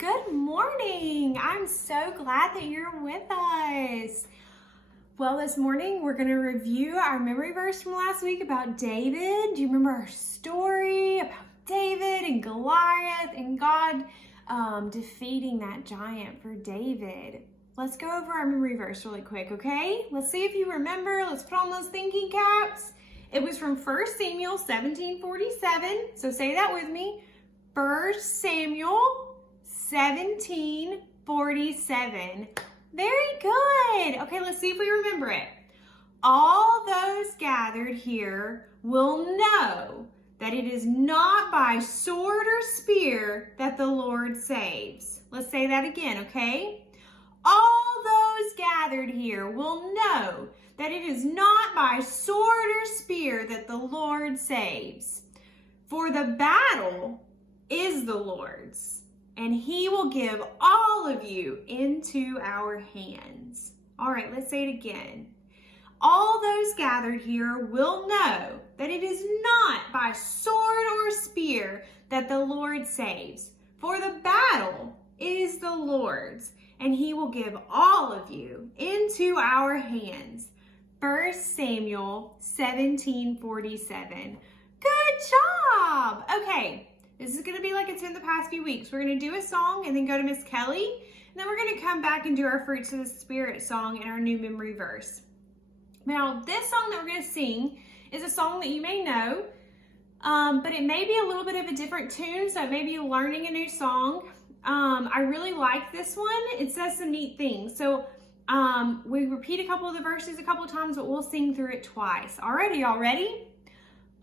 Good morning. I'm so glad that you're with us. Well, this morning we're going to review our memory verse from last week about David. Do you remember our story about David and Goliath and God defeating that giant for David? Let's go over our memory verse really quick, okay? Let's see if you remember. Let's put on those thinking caps. It was from 1 Samuel 17:47. So say that with me. 1 Samuel 17:47. Very good. Okay, let's see if we remember it. All those gathered here will know that it is not by sword or spear that the Lord saves. Let's say that again, okay? All those gathered here will know that it is not by sword or spear that the Lord saves. For the battle is the Lord's, and he will give all of you into our hands. All right, let's say it again. All those gathered here will know that it is not by sword or spear that the Lord saves. For the battle is the Lord's, and he will give all of you into our hands. 1 Samuel 17:47. Good job. Okay. This is going to be like it's been the past few weeks. We're going to do a song and then go to Miss Kelly. And then we're going to come back and do our Fruits of the Spirit song and our new memory verse. Now, this song that we're going to sing is a song that you may know, but it may be a little bit of a different tune, so it may be learning a new song. I really like this one. It says some neat things. So we repeat a couple of the verses a couple of times, but we'll sing through it twice. Alrighty, y'all ready?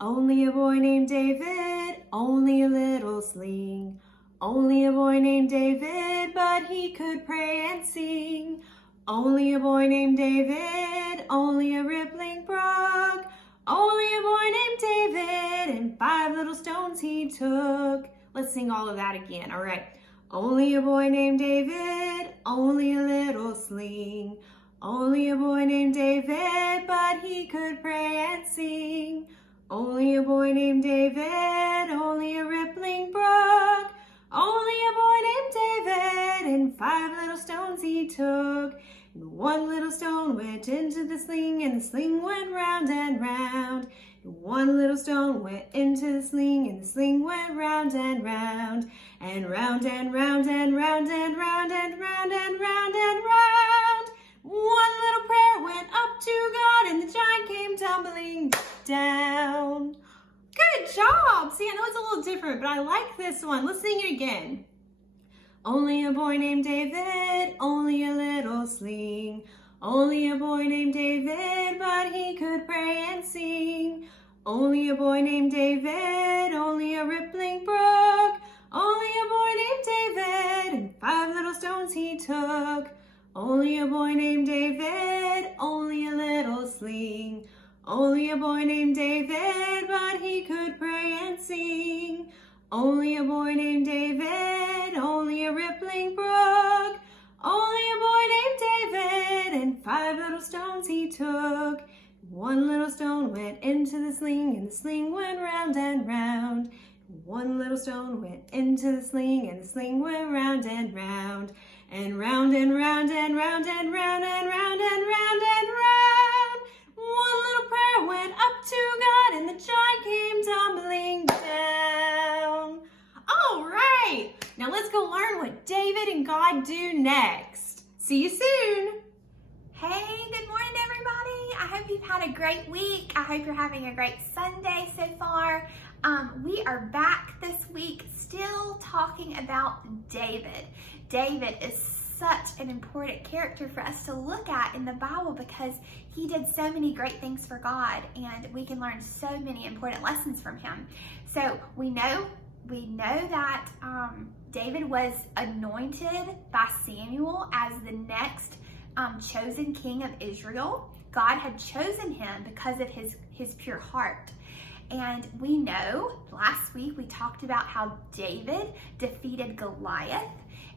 Only a boy named David, only a little sling. Only a boy named David, but he could pray and sing. Only a boy named David, only a rippling brook. Only a boy named David, and 5 little stones he took. Let's sing all of that again, all right. Only a boy named David, only a little sling. Only a boy named David, but he could pray and sing. Only a boy named David, only a rippling brook. Only a boy named David, and 5 little stones he took. And 1 little stone went into the sling, and the sling went round and round. And 1 little stone went into the sling, and the sling went round and round. And round and round and round and round and round and round and round. 1 little prayer went up to God, and the giant came tumbling down. Good job. See, I know it's a little different, but I like this one. Let's sing it again. Only a boy named David, only a little sling. Only a boy named David, but he could pray and sing. Only a boy named David, only a rippling brook. Only a boy named David, and 5 little stones he took. Only a boy named David, only a little sling. Only a boy named David, but he could pray and sing. Only a boy named David, only a rippling brook. Only a boy named David, and 5 little stones he took. 1 little stone went into the sling, and the sling went round and round. 1 little stone went into the sling, and the sling went round and round. And round and round and round and round and round and round and round. 1 little prayer went up to God, and the giant came tumbling down. All right, now let's go learn what David and God do next. See you soon. Hey, good morning, everybody. I hope you've had a great week. I hope you're having a great Sunday so far. We are back this week still talking about David. David is such an important character for us to look at in the Bible because he did so many great things for God, and we can learn so many important lessons from him. So we know that David was anointed by Samuel as the next chosen king of Israel. God had chosen him because of his pure heart. And we know last week we talked about how David defeated Goliath,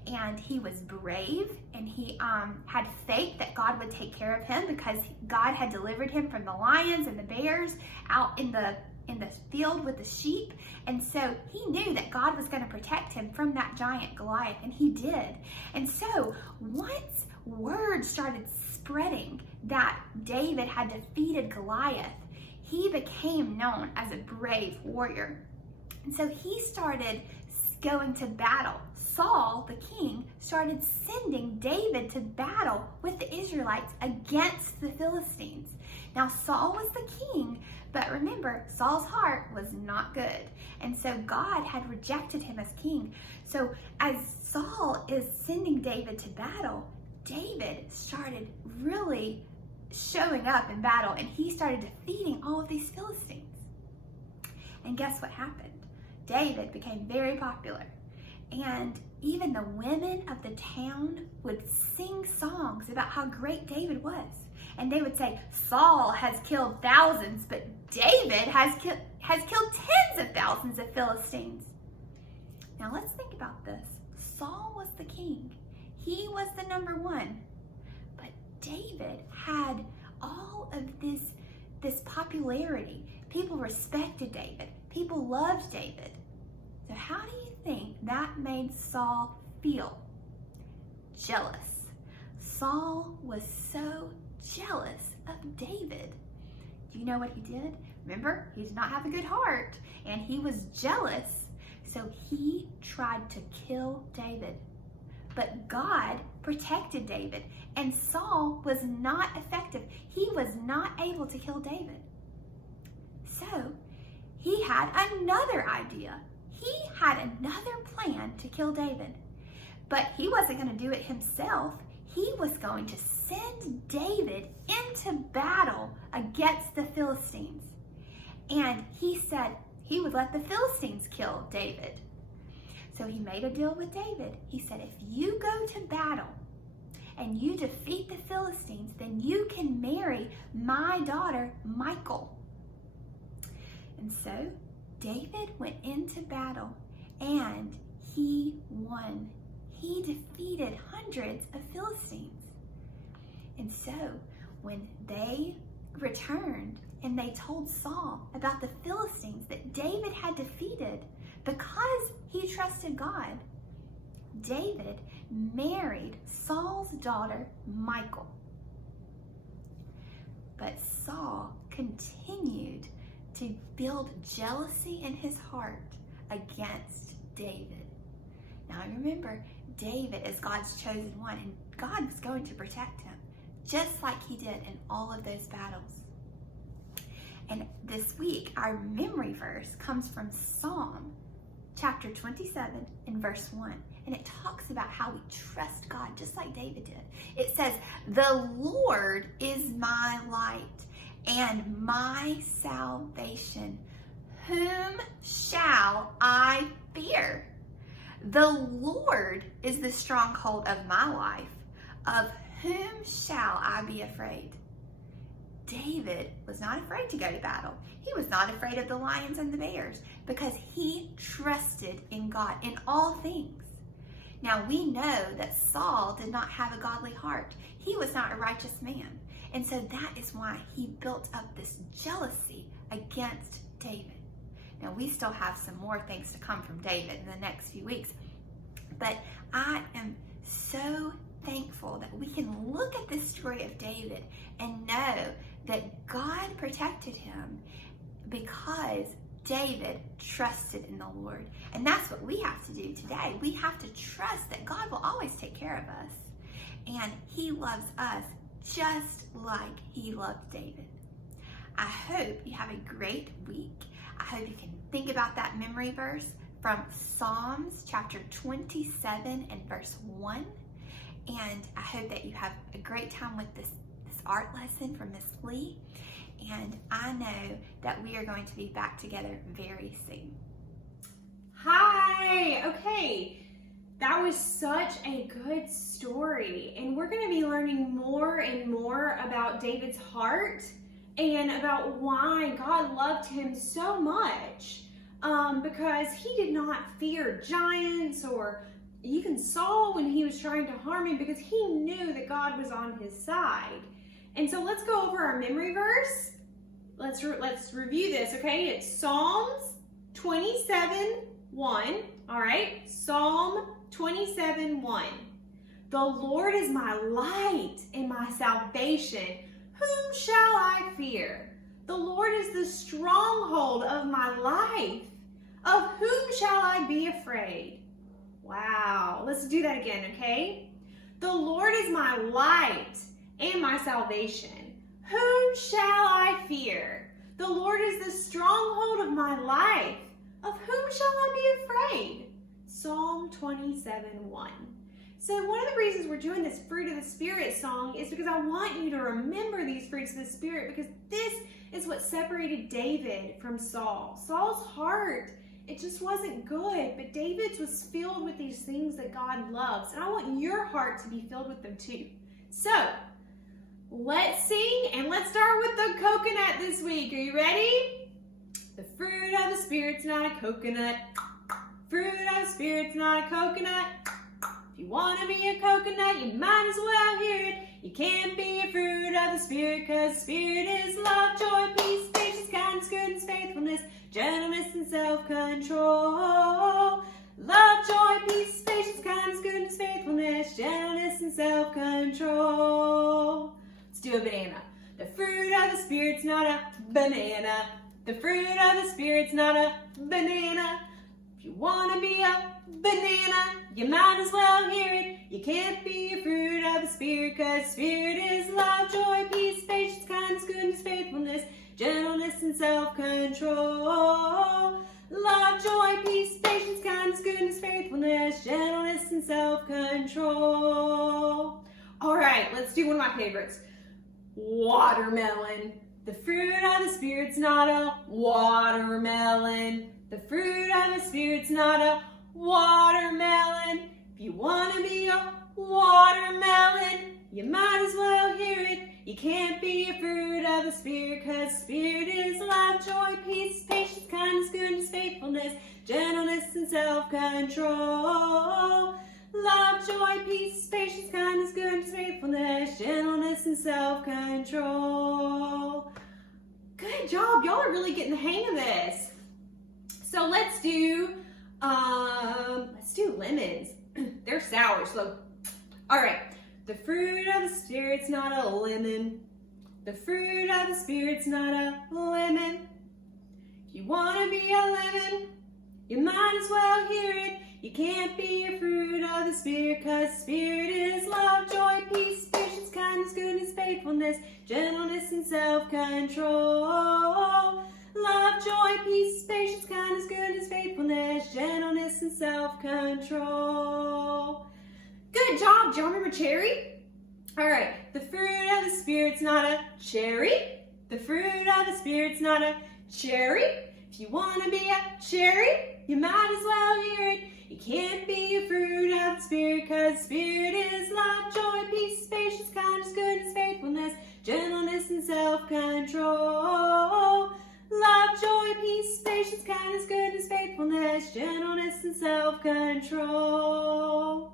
and he was brave, and he had faith that God would take care of him because God had delivered him from the lions and the bears out in the in the field with the sheep. And so he knew that God was going to protect him from that giant Goliath, and he did. And so once word started spreading that David had defeated Goliath, he became known as a brave warrior. And so he started going to battle. Saul, the king, started sending David to battle with the Israelites against the Philistines. Now, Saul was the king, but remember, Saul's heart was not good. And so God had rejected him as king. So as Saul is sending David to battle, David started really showing up in battle, and he started defeating all of these Philistines. And guess what happened? David became very popular. And even the women of the town would sing songs about how great David was. And they would say, Saul has killed thousands, but David has killed tens of thousands of Philistines. Now let's think about this. Saul was the king. He was the number one. But David had all of this popularity. People respected David. People loved David. So how do you think that made Saul feel? Jealous. Saul was so jealous of David. Do you know what he did? Remember, he did not have a good heart, and he was jealous, so he tried to kill David. But God protected David, and Saul was not effective. He was not able to kill David. So he had another idea. He had another plan to kill David, but he wasn't going to do it himself. He was going to send David into battle against the Philistines. And he said he would let the Philistines kill David. So he made a deal with David. He said, if you go to battle and you defeat the Philistines, then you can marry my daughter, Michal. And so David went into battle and he won. He defeated hundreds of Philistines. And so when they returned and they told Saul about the Philistines that David had defeated because he trusted God, David married Saul's daughter, Michal. But Saul continued to build jealousy in his heart against David. Now remember, David is God's chosen one, and God was going to protect him, just like he did in all of those battles. And this week, our memory verse comes from Psalm chapter 27 and verse 1. And it talks about how we trust God, just like David did. It says, the Lord is my light and my salvation. Whom shall I fear? The Lord is the stronghold of my life. Of whom shall I be afraid? David was not afraid to go to battle. He was not afraid of the lions and the bears because he trusted in God in all things. Now we know that Saul did not have a godly heart. He was not a righteous man. And so that is why he built up this jealousy against David. Now we still have some more things to come from David in the next few weeks. But I am so thankful that we can look at this story of David and know that God protected him because David trusted in the Lord. And that's what we have to do today. We have to trust that God will always take care of us. And he loves us just like he loved David. I hope you have a great week. I hope you can think about that memory verse from Psalms chapter 27 and verse 1. And I hope that you have a great time with this art lesson from Miss Lee. And I know that we are going to be back together very soon. Hi! Okay, that was such a good story. And we're going to be learning more and more about David's heart and about why God loved him so much. Because he did not fear giants or even Saul when he was trying to harm him, because he knew that God was on his side. And so let's go over our memory verse. let's review this, okay? It's Psalms 27:1. All right, Psalm 27:1. The Lord is my light and my salvation. Whom shall I fear? The Lord is the stronghold of my life. Of whom shall I be afraid? Wow, let's do that again, okay? The Lord is my light and my salvation. Whom shall I fear? The Lord is the stronghold of my life. Of whom shall I be afraid? Psalm 27:1. So one of the reasons we're doing this Fruit of the Spirit song is because I want you to remember these fruits of the Spirit, because this is what separated David from Saul. Saul's heart, it just wasn't good, but David's was filled with these things that God loves. And I want your heart to be filled with them too. So let's sing, and let's start with the coconut this week. Are you ready? The fruit of the Spirit's not a coconut. Fruit of the Spirit's not a coconut. If you want to be a coconut, you might as well hear it. You can't be a fruit of the Spirit, because the Spirit is love, joy, peace, patience, kindness, goodness, faithfulness, gentleness, and self-control. Love, joy, peace, patience, kindness, goodness, faithfulness, gentleness, and self-control. Let's do a banana. The fruit of the Spirit's not a banana. The fruit of the Spirit's not a banana. If you want to be a banana, you might as well hear it. You can't be a fruit of the Spirit, because the Spirit is love, joy, peace, patience, kindness, goodness, faithfulness, gentleness, and self-control. Love, joy, peace, patience, kindness, goodness, faithfulness, gentleness, and self-control. All right, let's do one of my favorites. Watermelon. The fruit of the Spirit's not a watermelon. The fruit of the Spirit's not a watermelon. If you want to be a watermelon, you might as well hear it. You can't be a fruit of the Spirit, because the Spirit is love, joy, peace, patience, kindness, goodness, faithfulness, gentleness, and self-control. Love, joy, peace, patience, kindness, goodness, faithfulness, gentleness, and self-control. Good job. Y'all are really getting the hang of this. So let's do lemons. They're sour, so all right. The fruit of the Spirit's not a lemon. The fruit of the Spirit's not a lemon. If you want to be a lemon, you might as well hear it. You can't be a fruit of the Spirit, because the Spirit is love, joy, peace, patience, kindness, goodness, faithfulness, gentleness, and self-control. Love, joy, peace, patience, kindness, goodness, faithfulness, gentleness, and self-control. Good job. Do y'all remember cherry? All right. The fruit of the Spirit's not a cherry. The fruit of the Spirit's not a cherry. If you want to be a cherry, you might as well hear it. You can't be a fruit of the Spirit, because the Spirit is love, joy, peace, patience, kindness, goodness, faithfulness, gentleness, and self-control. Love, joy, peace, patience, kindness, goodness, faithfulness, gentleness, and self-control.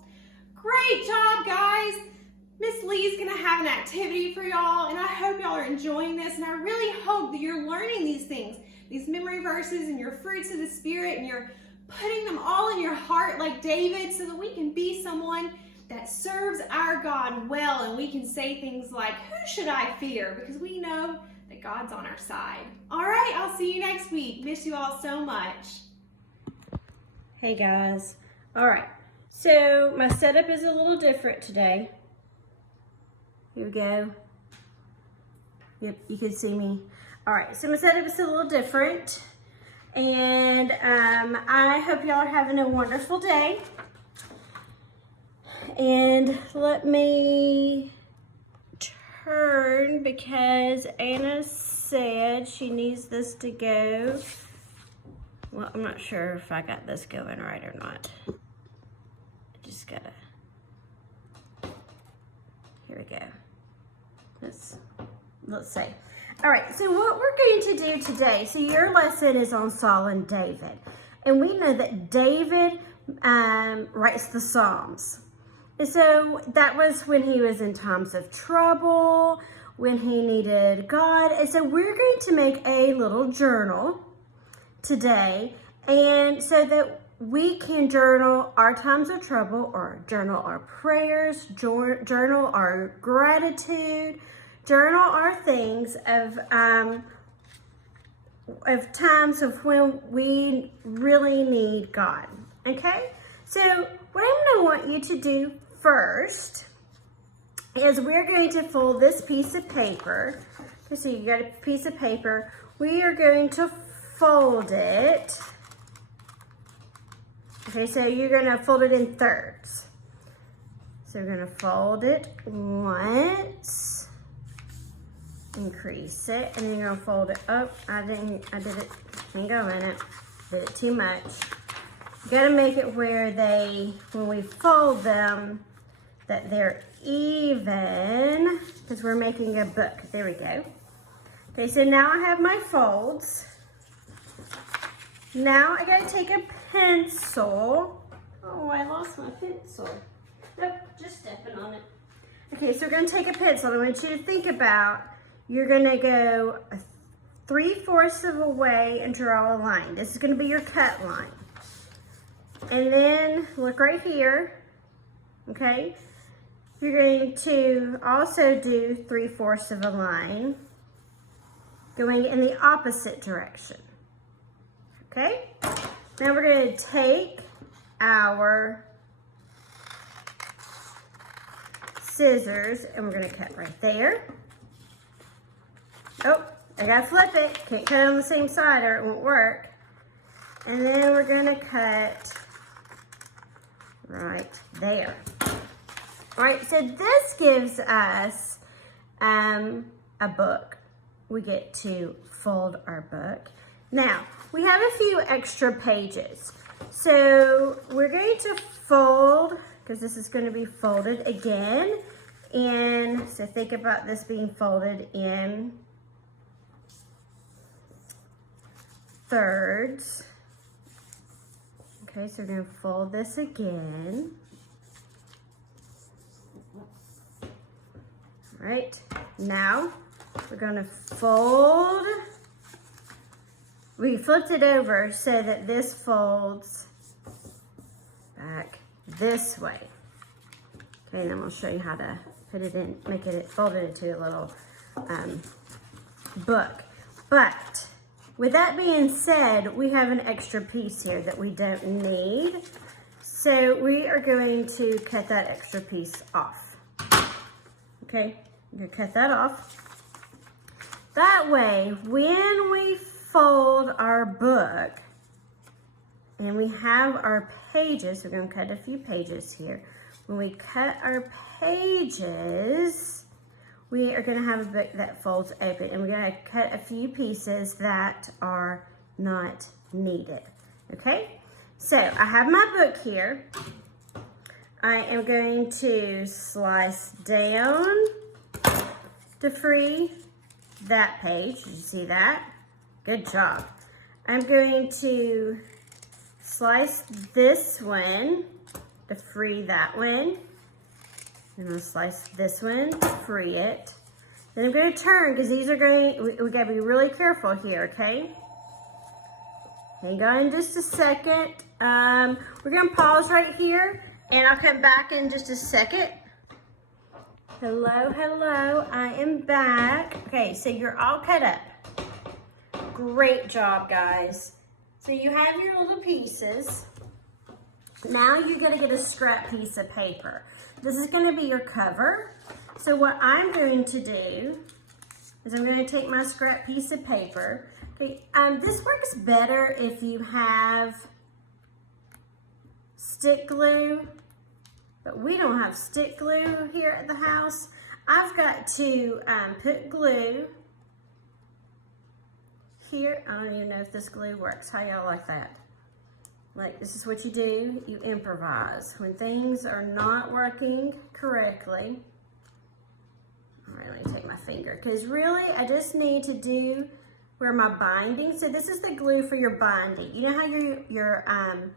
Great job, guys. Miss Lee's going to have an activity for y'all, and I hope y'all are enjoying this, and I really hope that you're learning these things, these memory verses and your fruits of the Spirit, and you're putting them all in your heart like David, so that we can be someone that serves our God well, and we can say things like, who should I fear? Because we know that God's on our side. All right, I'll see you next week. Miss you all so much. Hey guys. All right, so my setup is a little different today. Here we go. Yep, you can see me. All right, so my setup is a little different, and I hope y'all are having a wonderful day. And let me turn, because Anna said she needs this to go. Well, I'm not sure if I got this going right or not. I just gotta, here we go. Let's see. All right, so what we're going to do today, so your lesson is on Saul and David. And we know that David writes the Psalms. And so that was when he was in times of trouble, when he needed God. And so we're going to make a little journal today, and so that we can journal our times of trouble, or journal our prayers, journal our gratitude, journal our things of times of when we really need God. Okay? So what I'm going to want you to do first is we're going to fold this piece of paper. So you got a piece of paper. We are going to fold it. Okay, so you're going to fold it in thirds. So we're going to fold it once, increase it, and then you're going to fold it up. I did it, hang on a minute, did it too much. You got to make it where when we fold them, that they're even, because we're making a book. There we go. Okay, so now I have my folds. Now I gotta take a pencil. Oh, I lost my pencil. Nope, just stepping on it. Okay, so we're gonna take a pencil. I want you to think about, you're gonna go 3/4 of a way and draw a line. This is gonna be your cut line. And then look right here, okay? You're going to also do 3/4 of a line going in the opposite direction. Okay? Now we're going to take our scissors and we're going to cut right there. Oh, I got to flip it. Can't cut it on the same side or it won't work. And then we're going to cut right there. All right, so this gives us a book. We get to fold our book. Now, we have a few extra pages. So we're going to fold, because this is going to be folded again. And so think about this being folded in thirds. Okay, so we're going to fold this again. All right, now we're going to fold. We flipped it over so that this folds back this way. Okay, and I'm going to show you how to put it in, make it folded into a little book. But with that being said, we have an extra piece here that we don't need. So we are going to cut that extra piece off. Okay, I'm going to cut that off. That way, when we fold our book and we have our pages, we're going to cut a few pages here. When we cut our pages, we are going to have a book that folds open, and we're going to cut a few pieces that are not needed. Okay, so I have my book here. I am going to slice down to free that page. Did you see that? Good job. I'm going to slice this one to free that one. I'm going to slice this one to free it. Then I'm going to turn, because these are going, we got to be really careful here, okay? Hang on just a second. We're going to pause right here, and I'll come back in just a second. Hello, hello, I am back. Okay, so you're all cut up. Great job, guys. So you have your little pieces. Now you're gonna get a scrap piece of paper. This is gonna be your cover. So what I'm going to do is I'm gonna take my scrap piece of paper. Okay, this works better if you have stick glue, but we don't have stick glue here at the house. I've got to put glue here. I don't even know if this glue works. How y'all like that? Like, this is what you do. You improvise. When things are not working correctly. All right, let me take my finger. Because really, I just need to do where my binding. So this is the glue for your binding. You know how your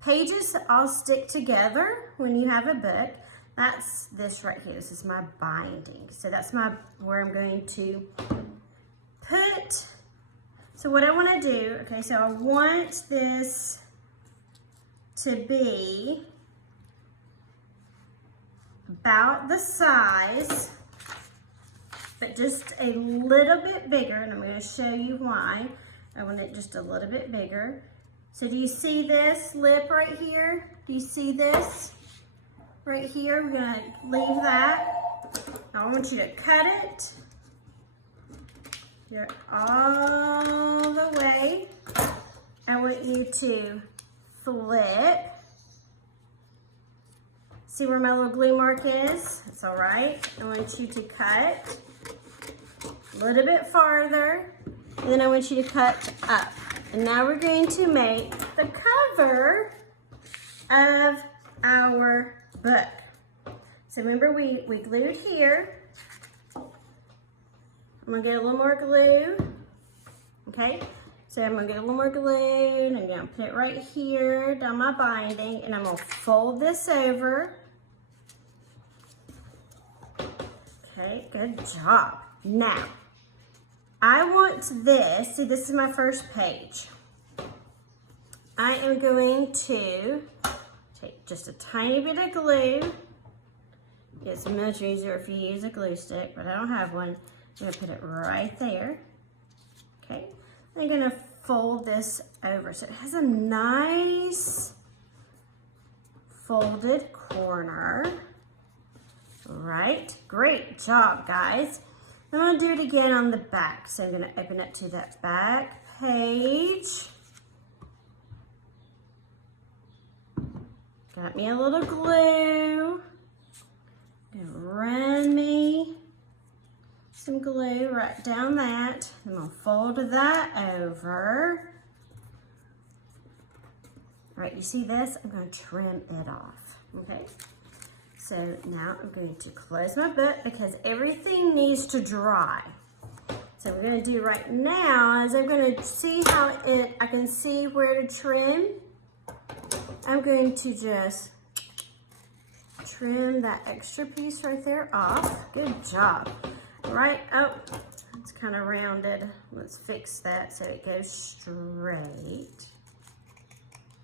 pages all stick together when you have a book? That's this right here. This is my binding. So that's where I'm going to put. So what I want to do, okay, so I want this to be about the size, but just a little bit bigger, and I'm going to show you why. I want it just a little bit bigger. So do you see this lip right here? Do you see this right here? We're going to leave that. Now I want you to cut it. You're all the way. I want you to flip. See where my little glue mark is? It's all right. I want you to cut a little bit farther, and then I want you to cut up. And now we're going to make the cover of our book. So remember we glued here. I'm gonna get a little more glue, okay? So I'm gonna get a little more glue, and I'm gonna put it right here down my binding, and I'm gonna fold this over. Okay, good job. Now, I want this, see this is my first page. I am going to take just a tiny bit of glue. It's much easier if you use a glue stick, but I don't have one. I'm gonna put it right there, okay? I'm gonna fold this over so it has a nice folded corner. Right, great job, guys. I'm gonna do it again on the back. So I'm gonna open it to that back page. Got me a little glue. Gonna run me some glue right down that. I'm gonna fold that over. All right, you see this? I'm gonna trim it off, okay? So now I'm going to close my book because everything needs to dry. So what we're gonna do right now is I'm gonna see how I can see where to trim. I'm going to just trim that extra piece right there off. Good job. Right, oh, it's kind of rounded. Let's fix that so it goes straight.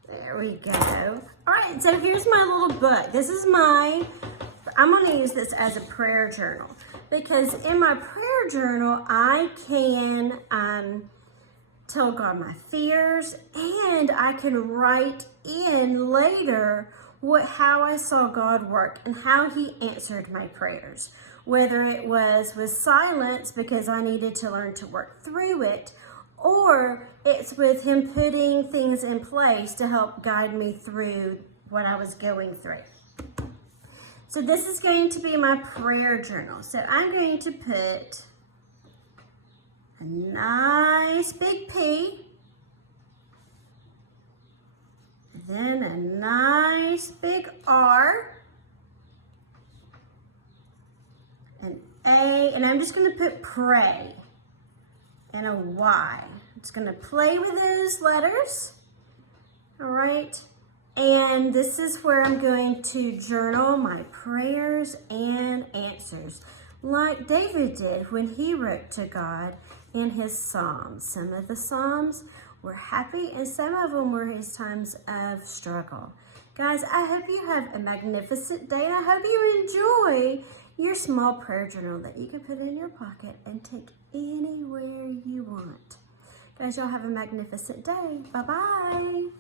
There we go. All right, so here's my little book. This is I'm gonna use this as a prayer journal because in my prayer journal, I can tell God my fears, and I can write in later how I saw God work and how he answered my prayers. Whether it was with silence because I needed to learn to work through it, or it's with him putting things in place to help guide me through what I was going through. So this is going to be my prayer journal. So I'm going to put a nice big P, then a nice big R, an A, and I'm just going to put pray, and a Y. I'm just going to play with those letters, all right? And this is where I'm going to journal my prayers and answers, like David did when he wrote to God in his Psalms. Some of the Psalms were happy, and some of them were his times of struggle. Guys, I hope you have a magnificent day. I hope you enjoy your small prayer journal that you can put in your pocket and take anywhere you want. Guys, y'all have a magnificent day. Bye-bye.